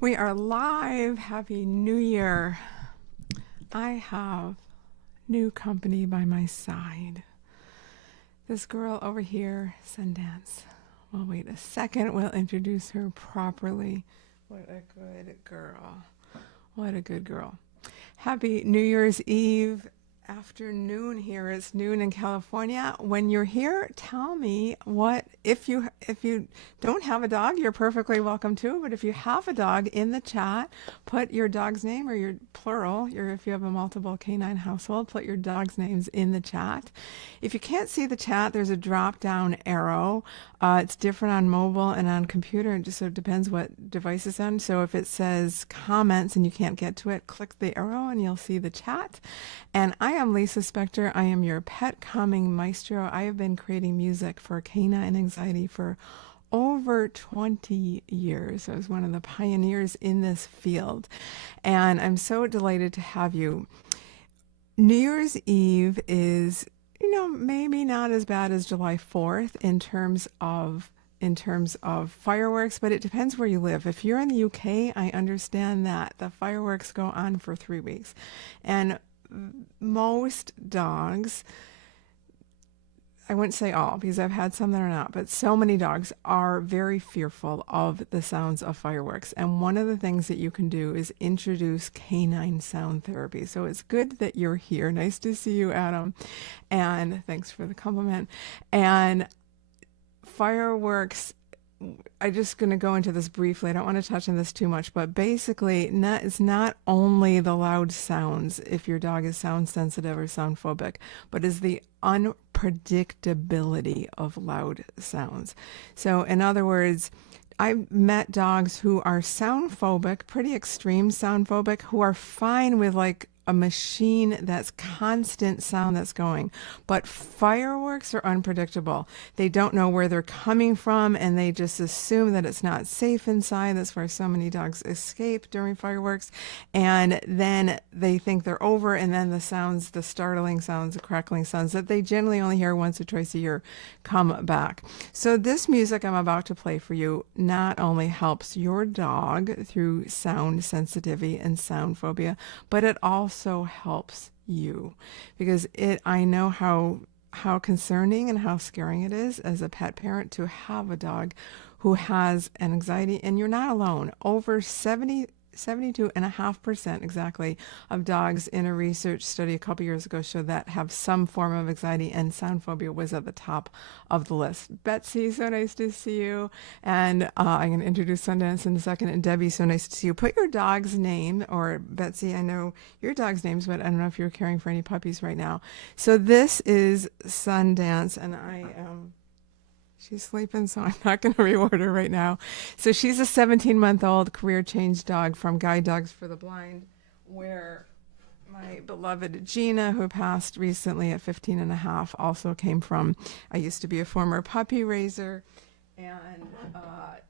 We are live. Happy New Year. I have new company by my side. This girl over here, Sundance. Well, wait a second. We'll introduce her properly. What a good girl. What a good girl. Happy New Year's Eve afternoon here. It's noon in California. When you're here, tell me what if you don't have a dog, you're perfectly welcome to, but if you have a dog in the chat, put your dog's name or your plural, if you have a multiple canine household, put your dog's names in the chat. If you can't see the chat, there's a drop down arrow. It's different on mobile and on computer. It just sort of depends what device it's on. So if it says comments and you can't get to it, click the arrow and you'll see the chat. And I am Lisa Spector. I am your pet calming maestro. I have been creating music for canine anxiety for over 20 years. I was one of the pioneers in this field. And I'm so delighted to have you. New Year's Eve is, maybe not as bad as July 4th in terms of fireworks, but it depends where you live. If you're in the UK, I understand that the fireworks go on for 3 weeks. And most dogs, I wouldn't say all because I've had some that are not, but so many dogs are very fearful of the sounds of fireworks. And one of the things that you can do is introduce canine sound therapy. So it's good that you're here. Nice to see you, Adam. And thanks for the compliment. And fireworks, I'm just going to go into this briefly. I don't want to touch on this too much, but basically it's not only the loud sounds if your dog is sound sensitive or sound phobic, but is the unpredictability of loud sounds. So in other words, I've met dogs who are sound phobic, pretty extreme sound phobic, who are fine with like a machine that's constant sound that's going. But fireworks are unpredictable. They don't know where they're coming from and they just assume that it's not safe inside. That's where so many dogs escape during fireworks. And then they think they're over, and then the sounds, the startling sounds, the crackling sounds that they generally only hear once or twice a year come back. So this music I'm about to play for you not only helps your dog through sound sensitivity and sound phobia, but it also helps you because I know how concerning and how scaring it is as a pet parent to have a dog who has an anxiety, and you're not alone. Over 72.5% exactly of dogs in a research study a couple years ago showed that have some form of anxiety, and sound phobia was at the top of the list. Betsy, so nice to see you. And I'm going to introduce Sundance in a second. And Debbie, so nice to see you. Put your dog's name, or Betsy, I know your dog's names, but I don't know if you're caring for any puppies right now. So this is Sundance, and she's sleeping, so I'm not going to reward her right now. So she's a 17-month-old career change dog from Guide Dogs for the Blind, where my beloved Gina, who passed recently at 15 and a half, also came from. I used to be a former puppy raiser, and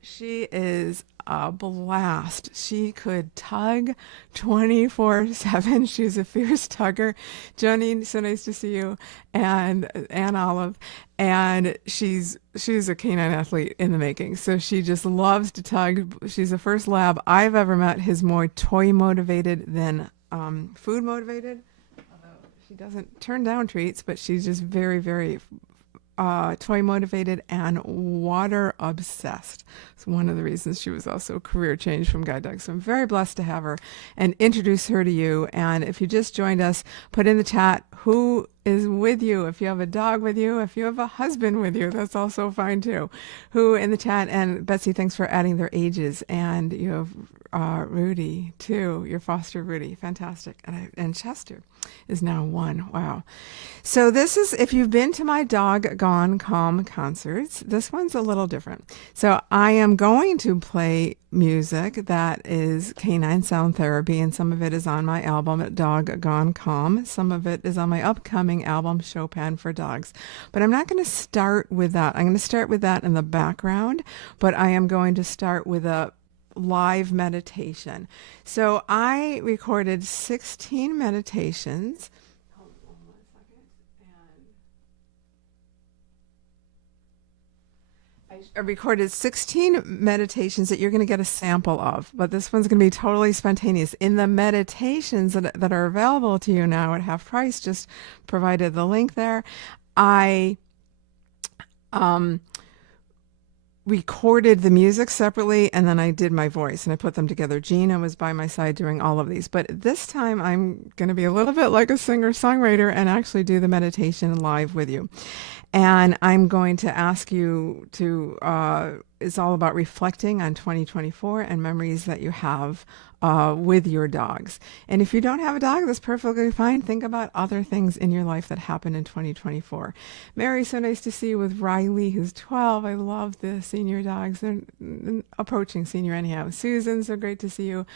she is a blast. She could tug 24/7. She's a fierce tugger. Johnny, so nice to see you, and Olive. And she's a canine athlete in the making. So she just loves to tug. She's the first lab I've ever met who's more toy motivated than food motivated. Although she doesn't turn down treats, but she's just very, very toy motivated and water obsessed. It's one of the reasons she was also a career change from Guide Dogs. So I'm very blessed to have her and introduce her to you. And if you just joined us, put in the chat who is with you. If you have a dog with you, if you have a husband with you, that's also fine too. Who in the chat. And Betsy, thanks for adding their ages. And you have Rudy too, your foster Rudy, fantastic. And Chester is now 1. Wow. So this is, if you've been to my Dog Gone Calm concerts, this one's a little different. So I am going to play music that is canine sound therapy, and some of it is on my album Dog Gone Calm. Some of it is on my upcoming album Chopin for Dogs. But I'm not going to start with that. I'm going to start with that in the background, but I am going to start with a live meditation. So I recorded 16 meditations. Hold on 1 second. And I I recorded 16 meditations that you're going to get a sample of, but this one's going to be totally spontaneous. In the meditations that are available to you now at half price, just provided the link there, I recorded the music separately, and then I did my voice and I put them together. Gina was by my side doing all of these, but this time I'm going to be a little bit like a singer-songwriter and actually do the meditation live with you. And I'm going to ask you to, it's all about reflecting on 2024 and memories that you have with your dogs. And if you don't have a dog, that's perfectly fine. Think about other things in your life that happened in 2024. Mary, so nice to see you with Riley, who's 12. I love the senior dogs. They're approaching senior anyhow. Susan, so great to see you.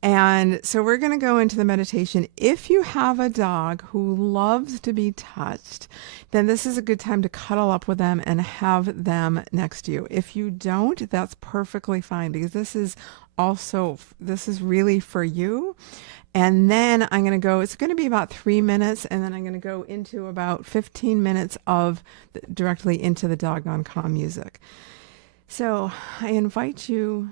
And so we're going to go into the meditation. If you have a dog who loves to be touched, then this is a good time to cuddle up with them and have them next to you. If you don't, that's perfectly fine, because this is really for you. And then I'm going to go, it's going to be about 3 minutes, and then I'm going to go into about 15 minutes of directly into the doggone calm music. So I invite you.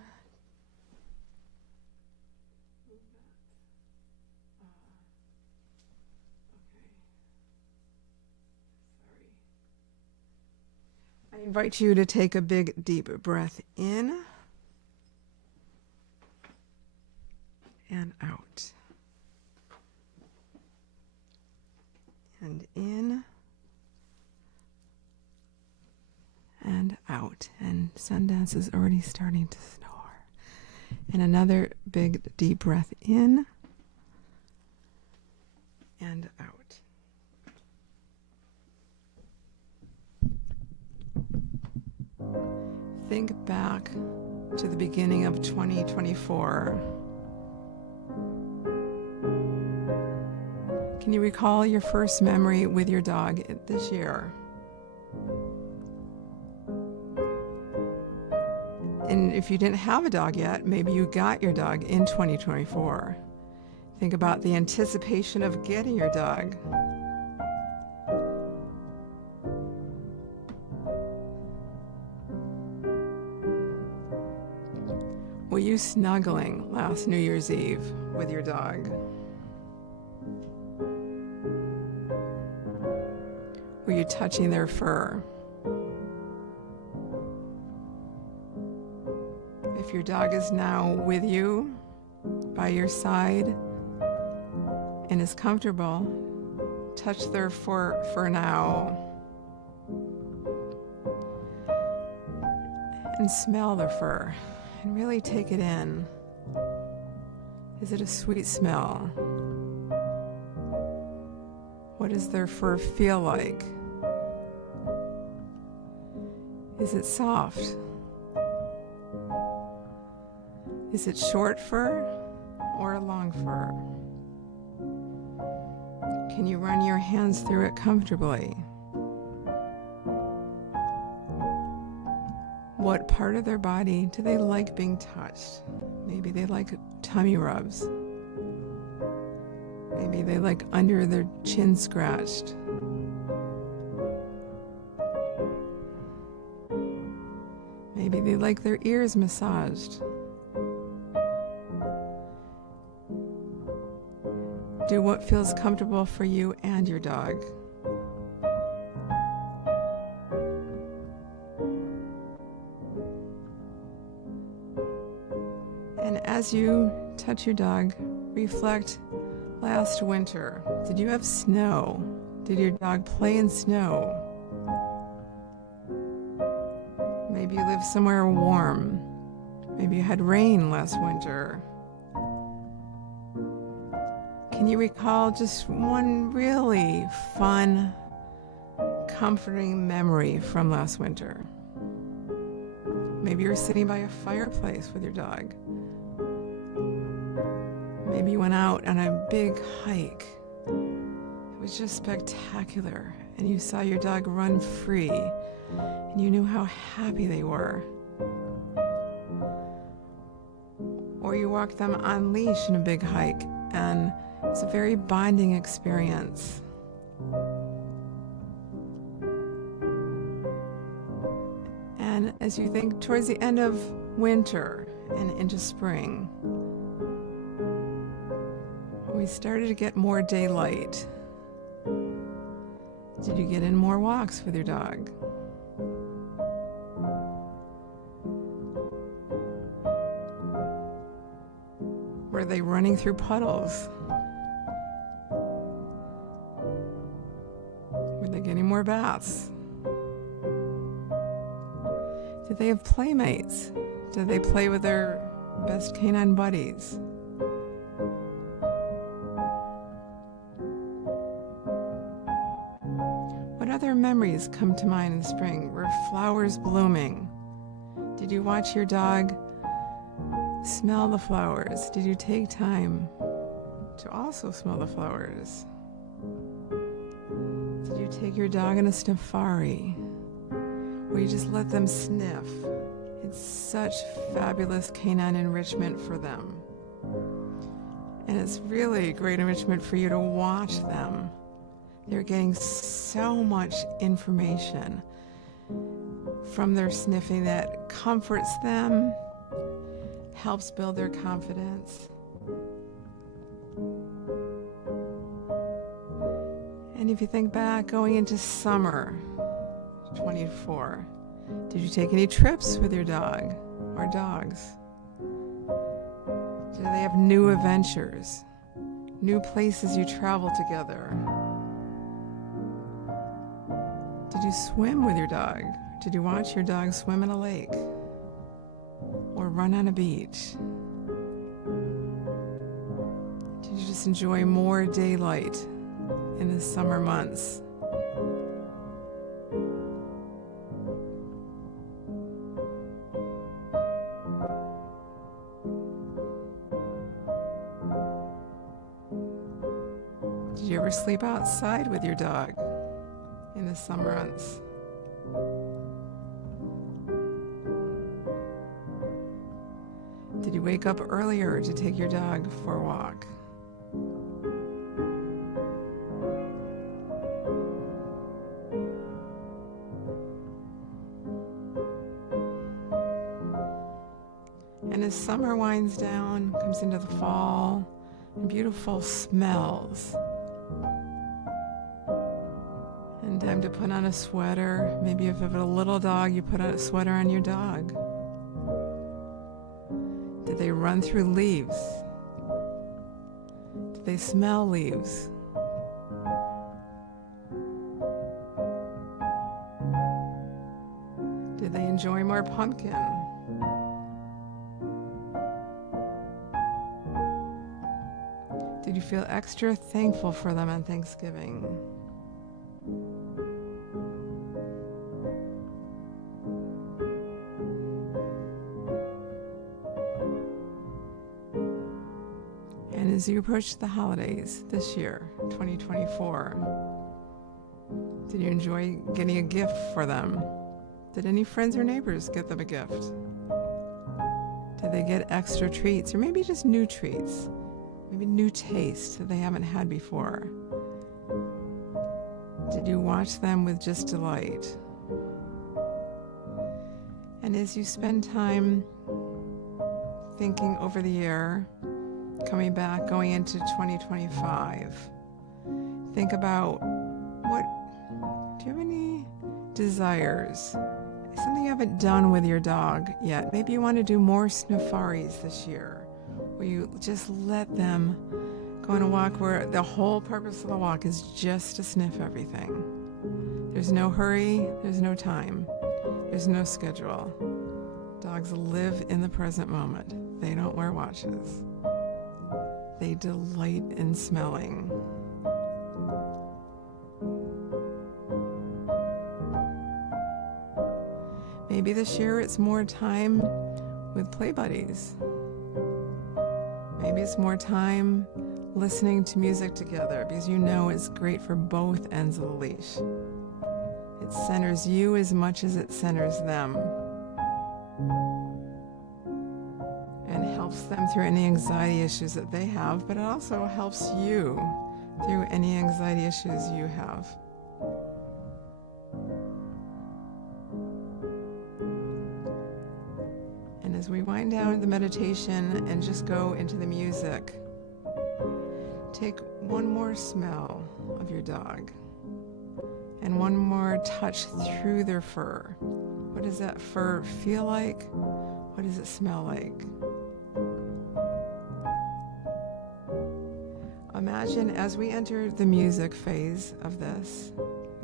I invite you to take a big, deep breath in and out. And in and out. And Sundance is already starting to snore. And another big, deep breath in and out. Think back to the beginning of 2024. Can you recall your first memory with your dog this year? And if you didn't have a dog yet, maybe you got your dog in 2024. Think about the anticipation of getting your dog. Were you snuggling last New Year's Eve with your dog? Were you touching their fur? If your dog is now with you, by your side, and is comfortable, touch their fur now. And smell their fur. And really take it in. Is it a sweet smell? What does their fur feel like? Is it soft? Is it short fur or a long fur? Can you run your hands through it comfortably? What part of their body do they like being touched? Maybe they like tummy rubs. Maybe they like under their chin scratched. Maybe they like their ears massaged. Do what feels comfortable for you and your dog. And as you touch your dog, reflect last winter. Did you have snow? Did your dog play in snow? Maybe you live somewhere warm. Maybe you had rain last winter. Can you recall just one really fun, comforting memory from last winter? Maybe you're sitting by a fireplace with your dog. Maybe you went out on a big hike. It was just spectacular, and you saw your dog run free, and you knew how happy they were. Or you walked them on leash in a big hike, and it's a very bonding experience. And As you think towards the end of winter and into spring, we started to get more daylight. Did you get in more walks with your dog? Were they running through puddles? Were they getting more baths? Did they have playmates? Did they play with their best canine buddies? What other memories come to mind in spring? Were flowers blooming? Did you watch your dog smell the flowers? Did you take time to also smell the flowers? Did you take your dog on a safari where you just let them sniff? It's such fabulous canine enrichment for them. And it's really great enrichment for you to watch them. They're getting so much information from their sniffing that comforts them, helps build their confidence. And if you think back going into summer 24, did you take any trips with your dog or dogs? Do they have new adventures, new places you travel together? Did you swim with your dog? Did you watch your dog swim in a lake or run on a beach? Did you just enjoy more daylight in the summer months? Did you ever sleep outside with your dog in the summer months? Did you wake up earlier to take your dog for a walk? And as summer winds down, comes into the fall, and beautiful smells, and time to put on a sweater. Maybe if you have a little dog, you put on a sweater on your dog. Did they run through leaves? Did they smell leaves? Did they enjoy more pumpkin? Did you feel extra thankful for them on Thanksgiving? And as you approach the holidays this year, 2024, did you enjoy getting a gift for them? Did any friends or neighbors get them a gift? Did they get extra treats, or maybe just new treats? Maybe new tastes that they haven't had before? Did you watch them with just delight? And as you spend time thinking over the year, coming back, going into 2025, think about do you have any desires? Something you haven't done with your dog yet. Maybe you want to do more safaris this year, where you just let them go on a walk where the whole purpose of the walk is just to sniff everything. There's no hurry, there's no time, there's no schedule. Dogs live in the present moment. They don't wear watches. They delight in smelling. Maybe this year it's more time with play buddies. Maybe it's more time listening to music together, because you know it's great for both ends of the leash. It centers you as much as it centers them, and helps them through any anxiety issues that they have, but it also helps you through any anxiety issues you have. as we wind down the meditation and just go into the music, take one more smell of your dog and one more touch through their fur. What does that fur feel like? What does it smell like? Imagine as we enter the music phase of this,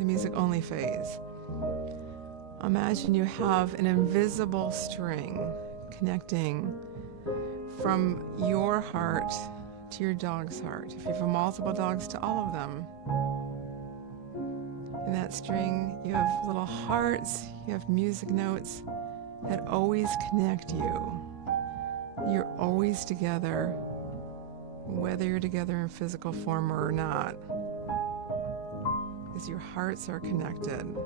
the music only phase, imagine you have an invisible string connecting from your heart to your dog's heart. If you have multiple dogs, to all of them. In that string, you have little hearts, you have music notes that always connect you. You're always together, whether you're together in physical form or not, because your hearts are connected.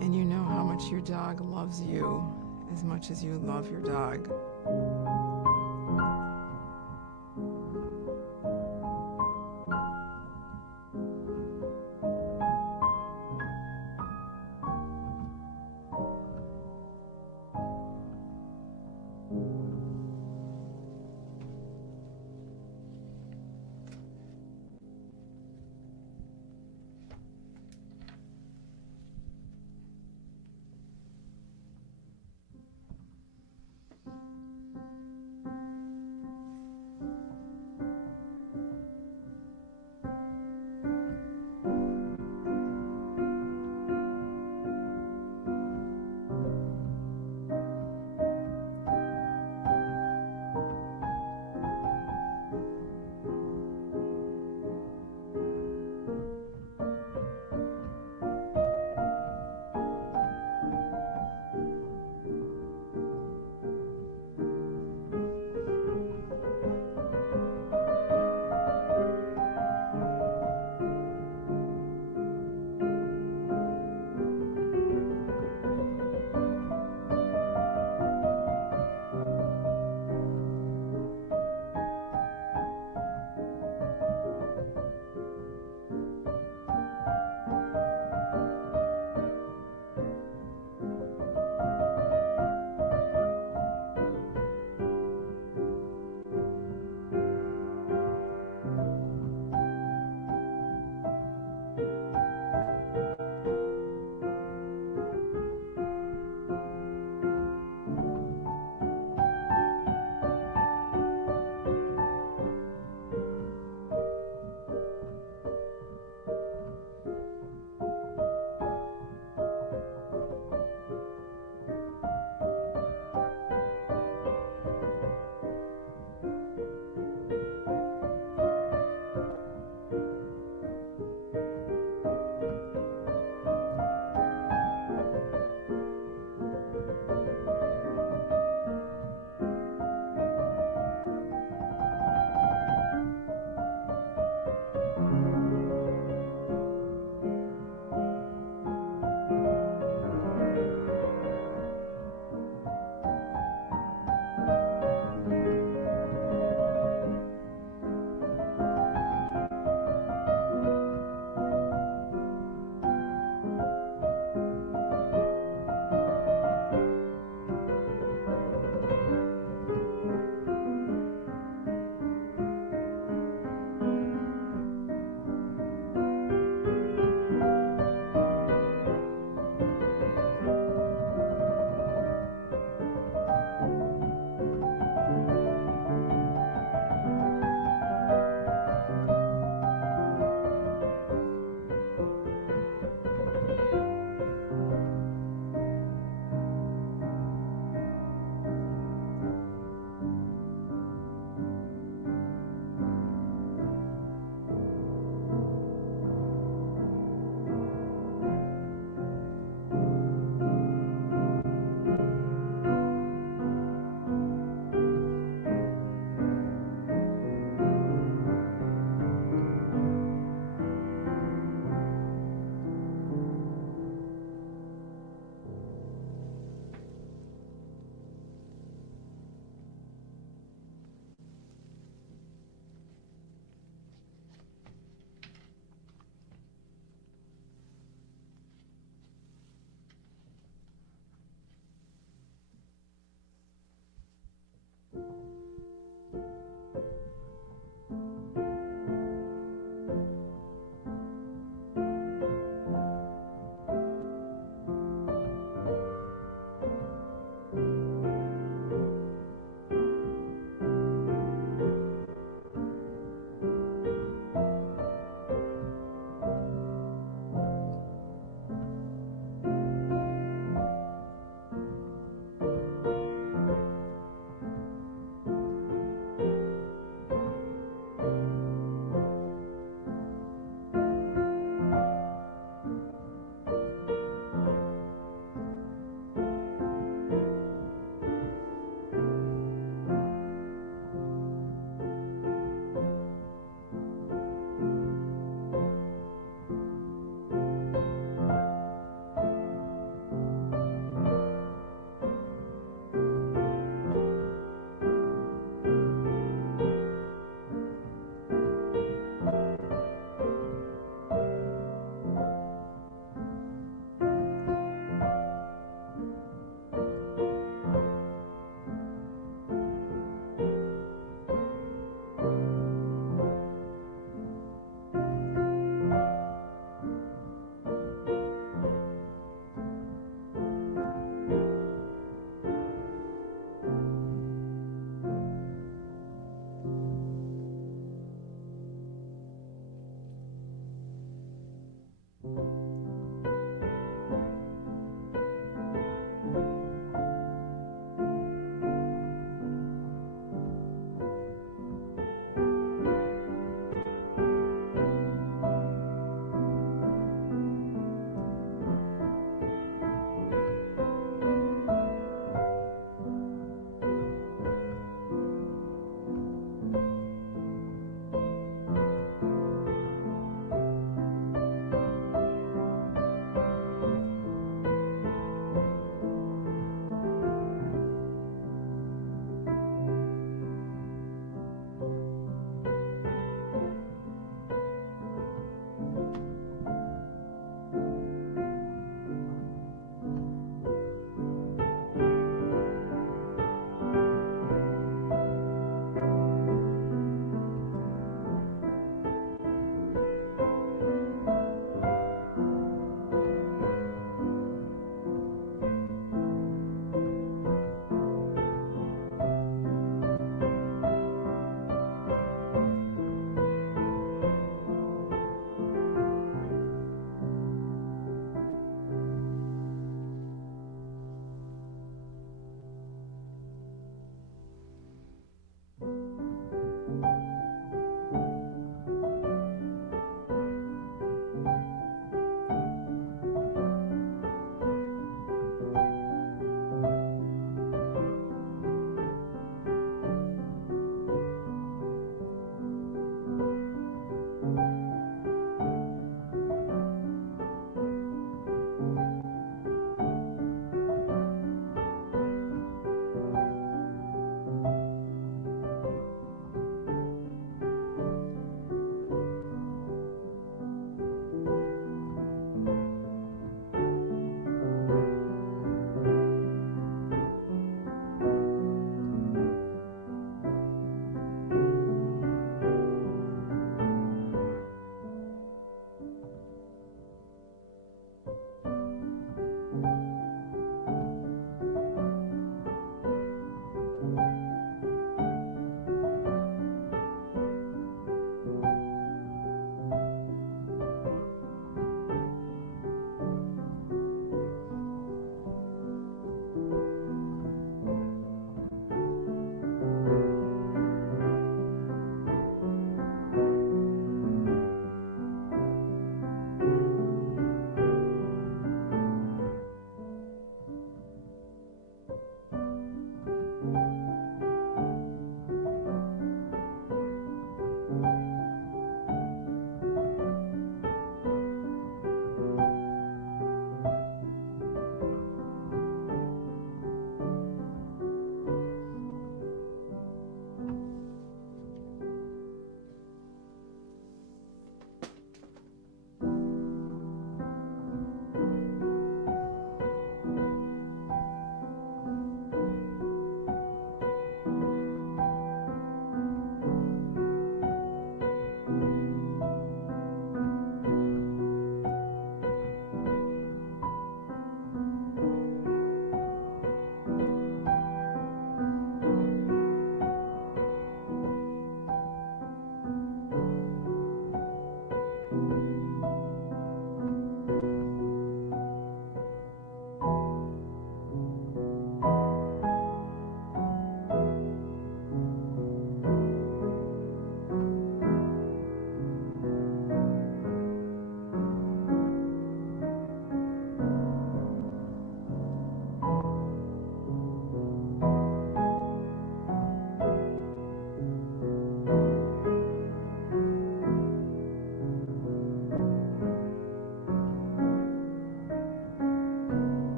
And you know how much your dog loves you as much as you love your dog.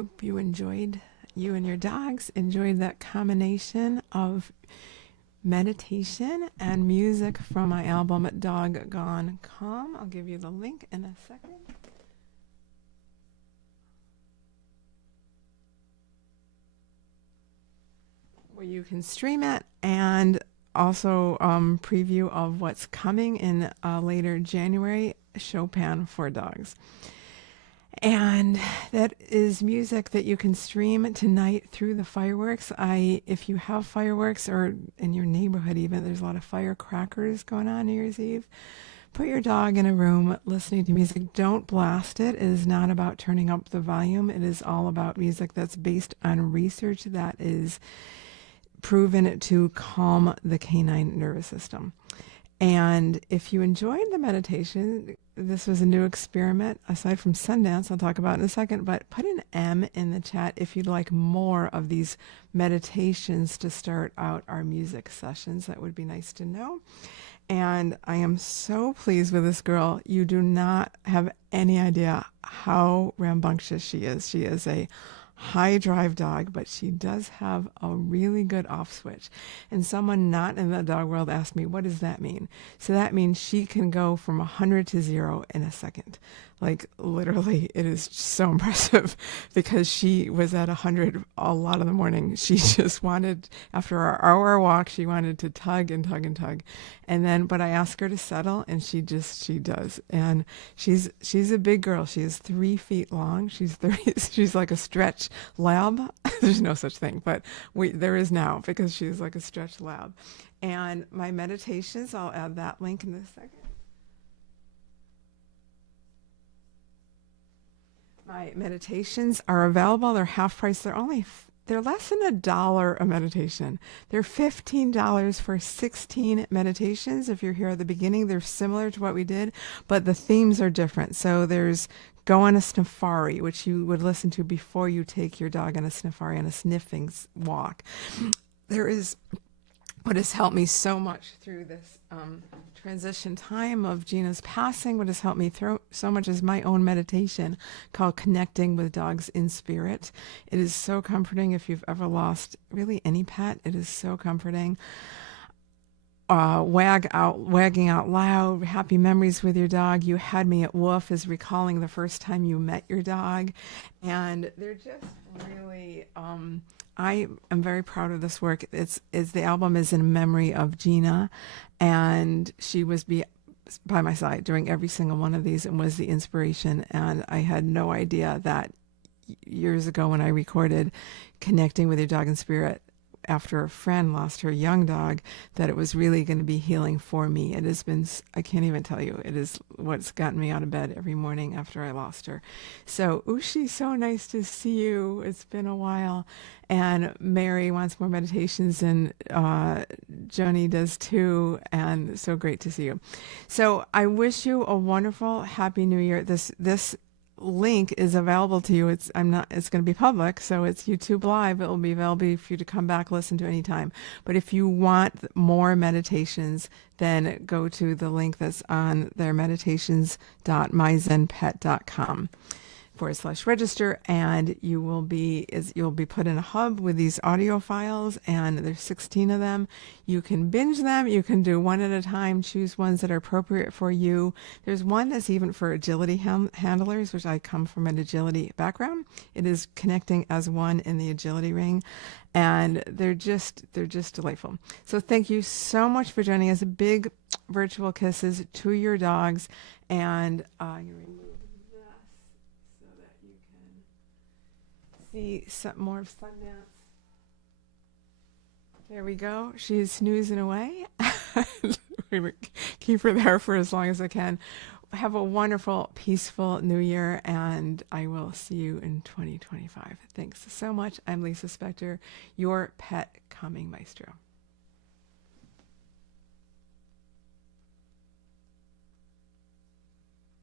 hope you and your dogs enjoyed that combination of meditation and music from my album Dog Gone Calm. I'll give you the link in a second. Where you can stream it, and also preview of what's coming in later January, Chopin for Dogs. And that is music that you can stream tonight through the fireworks. If you have fireworks, or in your neighborhood even, there's a lot of firecrackers going on New Year's Eve. Put your dog in a room listening to music. Don't blast it. It is not about turning up the volume. It is all about music that's based on research that is proven to calm the canine nervous system. And if you enjoyed the meditation, this was a new experiment aside from Sundance, I'll talk about in a second, but put an M in the chat if you'd like more of these meditations to start out our music sessions. That would be nice to know. And I am so pleased with this girl. You do not have any idea how rambunctious she is. She is a high drive dog, but she does have a really good off switch. And someone not in the dog world asked me, what does that mean? So that means she can go from 100 to 0 in a second. Like literally, it is so impressive, because she was at 100 a lot of the morning. She just wanted, after our hour walk, she wanted to tug and tug and tug. And then, but I asked her to settle, and she does. And she's a big girl. She is 3 feet long. She's like a stretch lab. There's no such thing, but there is now, because she's like a stretch lab. And my meditations, I'll add that link in a second. My meditations are available. They're half price. They're less than $1 a meditation. They're $15 for 16 meditations. If you're here at the beginning, they're similar to what we did, but the themes are different. So there's go on a safari, which you would listen to before you take your dog on a safari, on a sniffing walk. There is what has helped me so much through this transition time of Gina's passing. What has helped me through so much is my own meditation called Connecting with Dogs in Spirit. It is so comforting. If you've ever lost really any pet, it is so comforting. Wagging out loud, happy memories with your dog. You had me at woof is recalling the first time you met your dog. And they're just really, I am very proud of this work. The album is in memory of Gina, and she was by my side during every single one of these and was the inspiration. And I had no idea that years ago when I recorded Connecting with Your Dog in Spirit, after a friend lost her young dog, that it was really going to be healing for me. It has been, I can't even tell you, it is what's gotten me out of bed every morning after I lost her. So, Ushi, so nice to see you. It's been a while. And Mary wants more meditations, and Joni does too. And so great to see you. So I wish you a wonderful, happy new year. This link is available to you. It's going to be public, so it's YouTube Live. It will be available for you to come back, listen to anytime. But if you want more meditations, then go to the link that's on their meditations.myzenpet.com /register, and you'll be put in a hub with these audio files, and there's 16 of them. You can binge them. You can do one at a time, choose ones that are appropriate for you. There's one that's even for agility handlers, which I come from an agility background. It is connecting as one in the agility ring, and they're just delightful. So thank you so much for joining us. Big virtual kisses to your dogs, and see some more of Sundance. There we go. She's snoozing away. We keep her there for as long as I can. Have a wonderful, peaceful new year, and I will see you in 2025. Thanks so much. I'm Lisa Spector, your pet calming maestro.